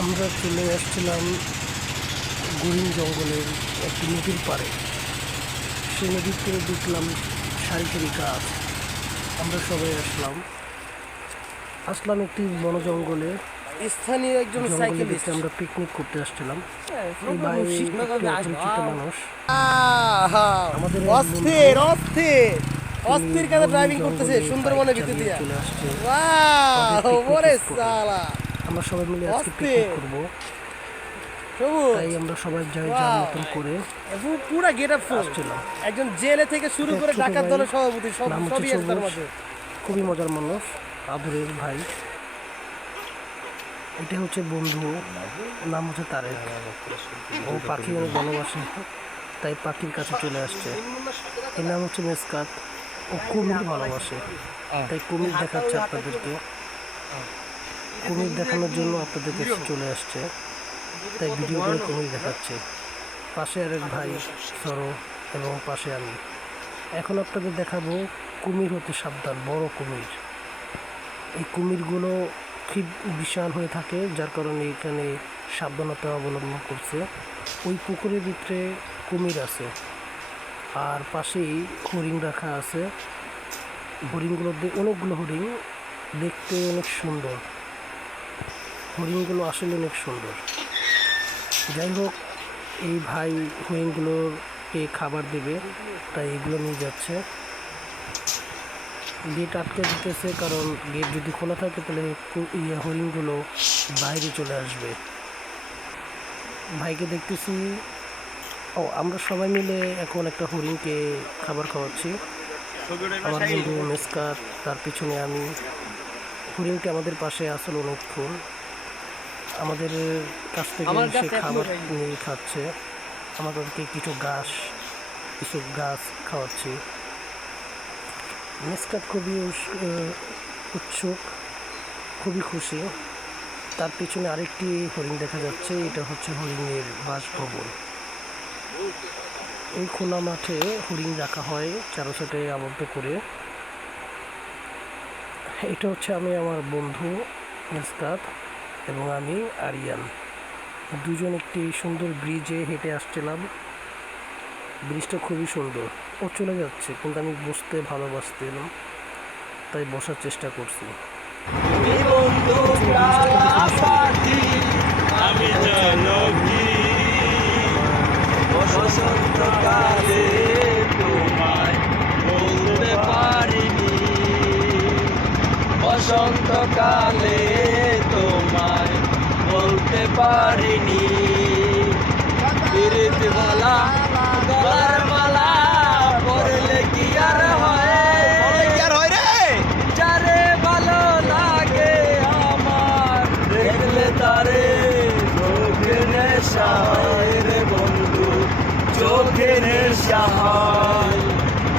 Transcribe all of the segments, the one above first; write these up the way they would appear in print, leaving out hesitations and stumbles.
আমরা চলে আসছিলাম গহীন জঙ্গলের একটি নদীর পাড়ে। সেই নদীর তীরে দেখলাম সারি সারি গাছ। আমরা সবাই আসলাম একটি বন জঙ্গলে। স্থানীয় একজন সাইকেলিস্ট আমরা পিকনিক করতে আসছিলাম। এই ভাই একটু অপরিচিত মানুষ, আমাদের অস্থির অস্থির অস্থির কাজে ড্রাইভিং করতেছে সুন্দরবনের ভিতর দিয়ে চলে আসছে। ওয়াও ওরে সালা আমরা সবাই মিলে আজকে পিকনিক করবো, তাই আমরা সবাই যাই যার মতন করে পুরা গেটআপ ফুল ছিলাম। একজন জেলে থেকে শুরু করে ডাকাত দলের সভাপতি সবই একটার মধ্যে। খুবই মজার মানুষ, আদরের ভাই। এটা হচ্ছে বন্ধু, নাম হচ্ছে তারেক। ও পাখি অনেক ভালোবাসে, তাই পাখির কাছে চলে আসছে। এর নাম হচ্ছে মেসকাত। ও কুমির ভালোবাসে, তাই কুমির দেখাচ্ছে আপনাদেরকে। কুমির দেখানোর জন্য আপনাদের কাছে চলে আসছে, তাই ভিডিও করে কুমির দেখাচ্ছে। পাশে আরেক ভাই সরো এবং পাশে আমি। এখন আপনাদের দেখাবো কুমির হতে সাবধান, বড় কুমির। এই কুমিরগুলো খুব বিশাল হয়ে থাকে, যার কারণে এখানে সাবধানতা অবলম্বন করছে। ওই পুকুরের ভিতরে কুমির আছে, আর পাশেই হরিণ রাখা আছে। হরিণগুলো অনেকগুলো হরিণ, দেখতে অনেক সুন্দর। হরিণগুলো আসলে অনেক সুন্দর। যাই হোক, এই ভাই হরিণগুলোকে খাবার দেবে, তাই এগুলো নিয়ে যাচ্ছে। গেট আটকে দিতেছে, কারণ গেট যদি খোলা থাকে তাহলে হরিণগুলো বাইরে চলে আসবে। ভাইকে দেখতেছি। আমরা সবাই মিলে এখন একটা হরিণকে খাবার খাওয়াচ্ছি। আমার বন্ধু মেসকাত, তার পিছনে আমি। হরিণটি আমাদের পাশে আসলে অনেকক্ষণ আমাদের কাছ থেকে সে খাবার নিয়ে খাচ্ছে। আমাদেরকে কিছু গাছ খাওয়াচ্ছি। মেসকাত খুবই উৎসুক, খুবই খুশি। তার পিছনে আরেকটি হরিণ দেখা যাচ্ছে, এটা হচ্ছে হরিণের বাসভবন। এই খোলা মাঠে হরিণ রাখা হয় চারো সাইডে আবদ্ধ করে। এটা হচ্ছে আমি, আমার বন্ধু মেসকাত এবং আমি আরিয়ান, দুজন একটি সুন্দর ব্রিজে হেঁটে আসছিলাম। ব্রিজটা খুবই সুন্দর। ও চলে যাচ্ছে, কিন্তু আমি বসতে ভালোবাসতাম, তাই বসার চেষ্টা করছি। বসন্তকালে তোমায় বলতে পারিনি, বসন্তকালে তোমায় বলতে পারিনি। বিরিতি মালা গলার মালা পরলে কি আর হয়, রে যারে ভালো লাগে আমার দেখলে তারে চোখে নেশা হয় রে বন্ধু, চোখে নেশা হয়।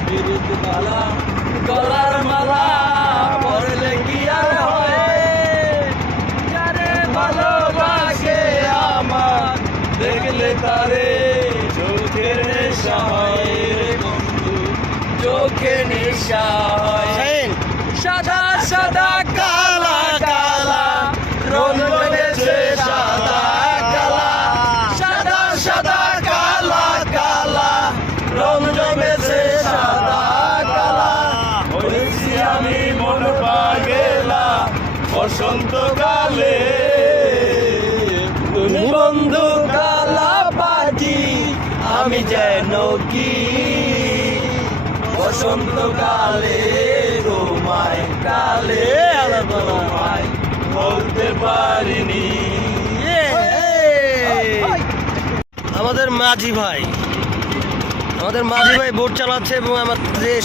বিরিতি মালা গলার মালা পরলে কি আর হয়, যারে ভালোবাসে আমার দেখলে তারে চোখে নেশা হয় রে বন্ধু, চোখে নেশা হয়। সাদা সাদা কালা কালা রং জমেছে, সাদা কালা সাদা সাদা কালা কালা রং জমেছে, সাদা কালা হয়েছি আমি মন পাগেলা বসন্তকালে। তুমি বন্ধু কালা বাজি, আমি যেন কি বসন্তকালে তোমায় কালে তোমায় বলতে পারিনি। আমাদের মাঝি ভাই বোট চালাচ্ছে এবং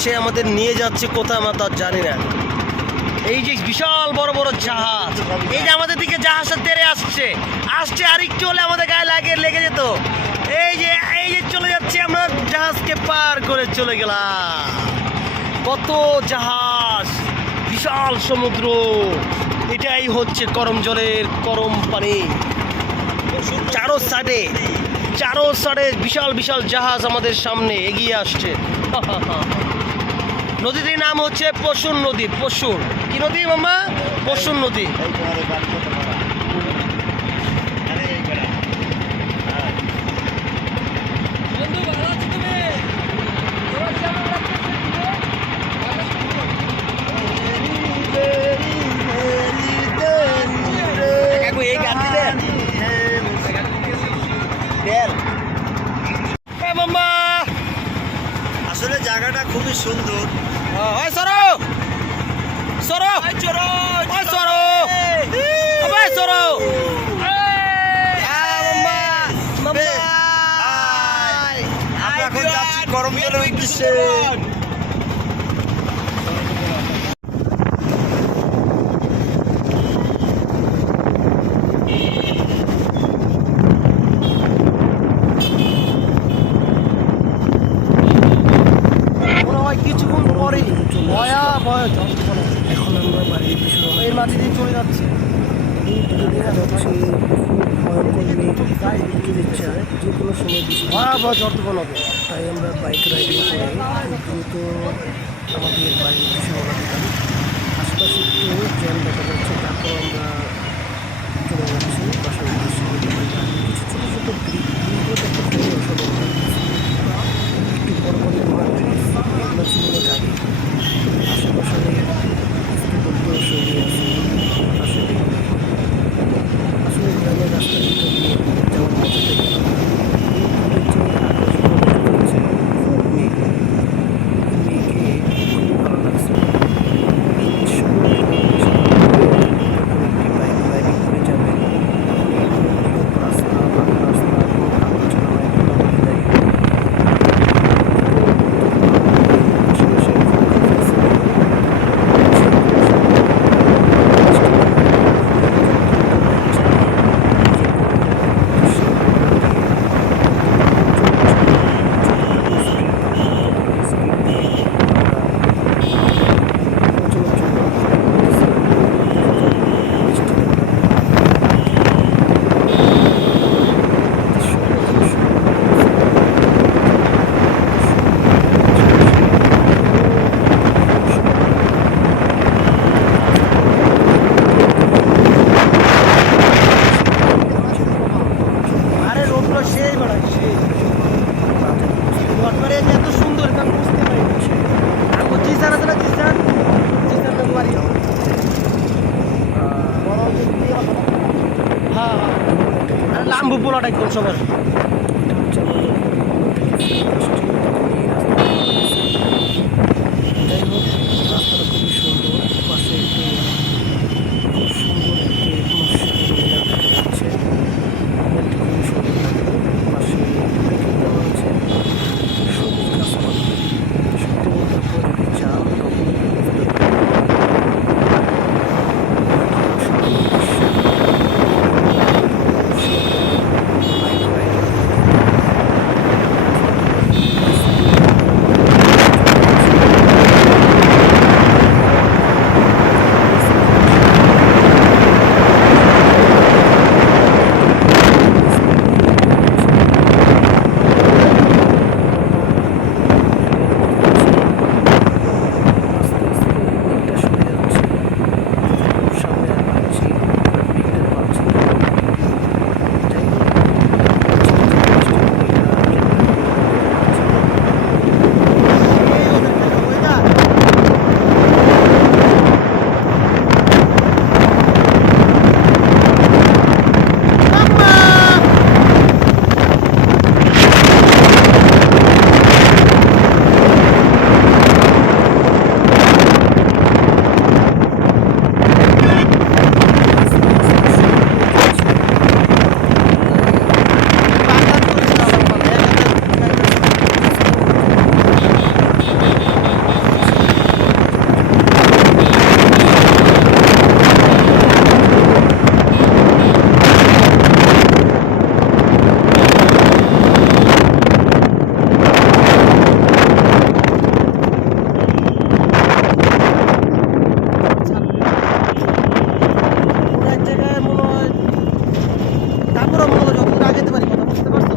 সে আমাদের নিয়ে যাচ্ছে কোথায় আমরা তা জানি না। এই যে বিশাল বড় বড় জাহাজ, এই যে আমাদের দিকে জাহাজটা তেড়ে আসছে আর একটু হলে আমাদের গায়ে লেগে যেত। এই যে চলে যাচ্ছে, আমরা জাহাজকে পার করে চলে গেলাম। কত জাহাজ, বিশাল সমুদ্র, এটাই হচ্ছে করম জলের করম পানি। চারো সাইডে বিশাল বিশাল জাহাজ আমাদের সামনে এগিয়ে আসছে। নদীটির নাম হচ্ছে পশুর নদী। পশুর কি নদী মামা? পশুর নদী। ধরো। আমরা এখন যাচ্ছি গরম জলের উদ্দেশ্যে। মনে হয় কিছুক্ষণ পরে ভয়াবহ যন্ত্রণা। এখন আমরা বাড়ির পিছনে এর মাঝে দিয়ে চলে যাচ্ছে। দেখা যাচ্ছে ভয়ঙ্কর মেঘ উঠে দিচ্ছে, যে কোনো সময় বৃষ্টি ভয়াবহ যন্ত্রণা হবে। তাই আমরা বাইক রাইডিং করে খুব দ্রুত আমাদের বাড়ির পিছনে রওনা দিলাম। আশপাশে একটু জ্যাম দেখা যাচ্ছে, তারপর আমরা চলে যাচ্ছি বাসার উদ্দেশ্যে। কিছু ছোটো ছোটো ব্রিজগুলো দেখতে খুবই অসাধারণ লাগছে। একটু বড় বড় লোহার ব্রিজ, এগুলো ছিল না গাড়ি। আশেপাশে স্থিবদ্ধ শৈলী আছে। আসলে আসলে গ্রামের রাস্তার ভিতর দিয়ে যাওয়ার মজাটাই আলাদা। দূরের যে আকাশগুলো দেখা যাচ্ছে খুব মেঘ, মেঘে খুবই ভালো লাগছে। এই দৃশ্যগুলো দেখে যখন একটি বাইক রাইডিং করে যাবেন, কোনো নীরব রাস্তা, ফাঁকা রাস্তা, কোনো গাড়ি চালানো একদম বিদায়ী। আশেপাশে খুবই ফ্যাসিলিটি আরে রোডগুলো সেই বেড়ায় সেই ঘটবারে এত সুন্দর এটা আমি বুঝতে পারি আমি জিসান আছে না জিসান জিসানটা বাড়ি হ্যাঁ আর লাম্বু পোলাটা একদম সবার এটা হচ্ছে আমাদের যাই হোক, রাস্তাটা খুবই সুন্দর। পাশে একটি খুব সুন্দর একটি মৎস্যের মিনার দেখা যাচ্ছে, মিনারটি খুবই সুন্দর লাগলো। পাশে দেখে দেওয়া হচ্ছে সবুজ গাছপালা। সত্যি বলতে আপনারা যদি চান তখন বুঝতে পারবেন অসাধারণ দৃশ্য। অবশ্যই বাইক রাইডিং আস্তে আস্তে মেঘটা সরে যাচ্ছে, সামনে আর পাচ্ছি মেঘটা পাচ্ছি না। যাই হোক, চেষ্টা করি এটা ক্যামেরা পাচ্ছি। তারপরে মনে হয় যতদূর আগে যেতে পারি কথা বুঝতে পারছি